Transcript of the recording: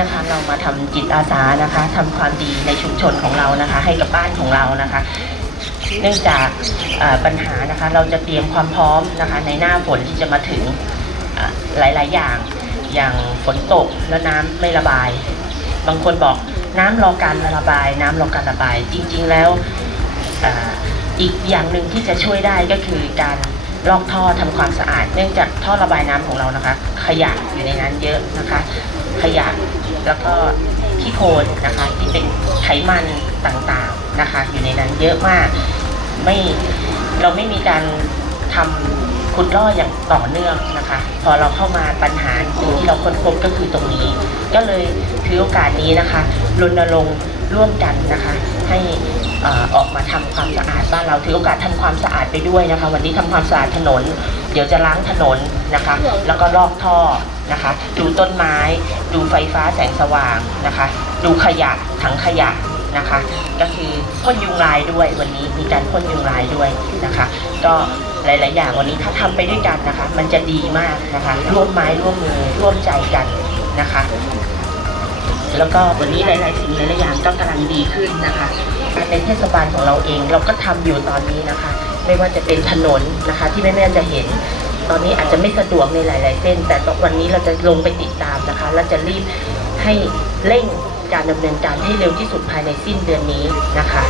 นะคะเรามาทำจิตอาสานะคะทำความดีในชุมชนของเรานะคะ ให้กับบ้านของเรานะคะ เนื่องจากปัญหานะคะ เราจะเตรียมความพร้อมนะคะ ในหน้าฝนที่จะมาถึงหลาย ๆ อย่าง อย่างฝนตกแล้วน้ำไม่ระบาย บางคนบอกน้ำรอการระบาย น้ำรอการระบาย จริง ๆ แล้วอ,อีกอย่างหนึ่งที่จะช่วยได้ก็คือการลอกท่อทำความสะอาด เนื่องจากท่อระบายน้ำของเรานะคะ ขยะอยู่ในนั้นเยอะนะคะ ขยะ แล้วก็ขี้โคลนนะคะ ที่เป็นไขมันต่างๆนะคะ อยู่ในนั้นเยอะมากไม่เราไม่มีการทำขุดล่ออย่างต่อเนื่องนะคะ พอเราเข้ามาปัญหาสิ่งที่เราค้นพบก็คือตรงนี้ ก็เลยถือโอกาสนี้นะคะรณรงค์ ร่วมกันนะคะ ให้ออกมาทำความสะอาดบ้านเราถือโอกาสทำความสะอาดไปด้วยนะคะ วันนี้ทำความสะอาดถนน เดี๋ยวจะล้างถนนนะคะ แล้วก็ลอกท่อนะคะ ดูต้นไม้ ดูไฟฟ้าแสงสว่างนะคะ ดูขยะถังขยะนะคะ ก็คือพ่นยุงลายด้วยวันนี้มีการพ่นยุงลายด้วยนะคะ ก็หลาย ๆ อย่างวันนี้ถ้าทำไปด้วยกันนะคะ มันจะดีมากนะคะ ร่วมไม้ร่วมมือร่วมใจกันนะคะ แล้วก็วันนี้หลาย ๆ สิ่งหลายๆอย่างก็กำลังดีขึ้นนะคะในเทศบาลของเราเองเราก็ทำอยู่ตอนนี้นะคะ ไม่ว่าจะเป็นถนนนะคะที่แม่ๆจะเห็น ตอนนี้อาจจะไม่สะดวกในหลาย ๆ เส้น แต่วันนี้เราจะลงไปติดตามนะคะ และจะรีบให้เร่งการดำเนินการให้เร็วที่สุดภายในสิ้นเดือนนี้นะคะ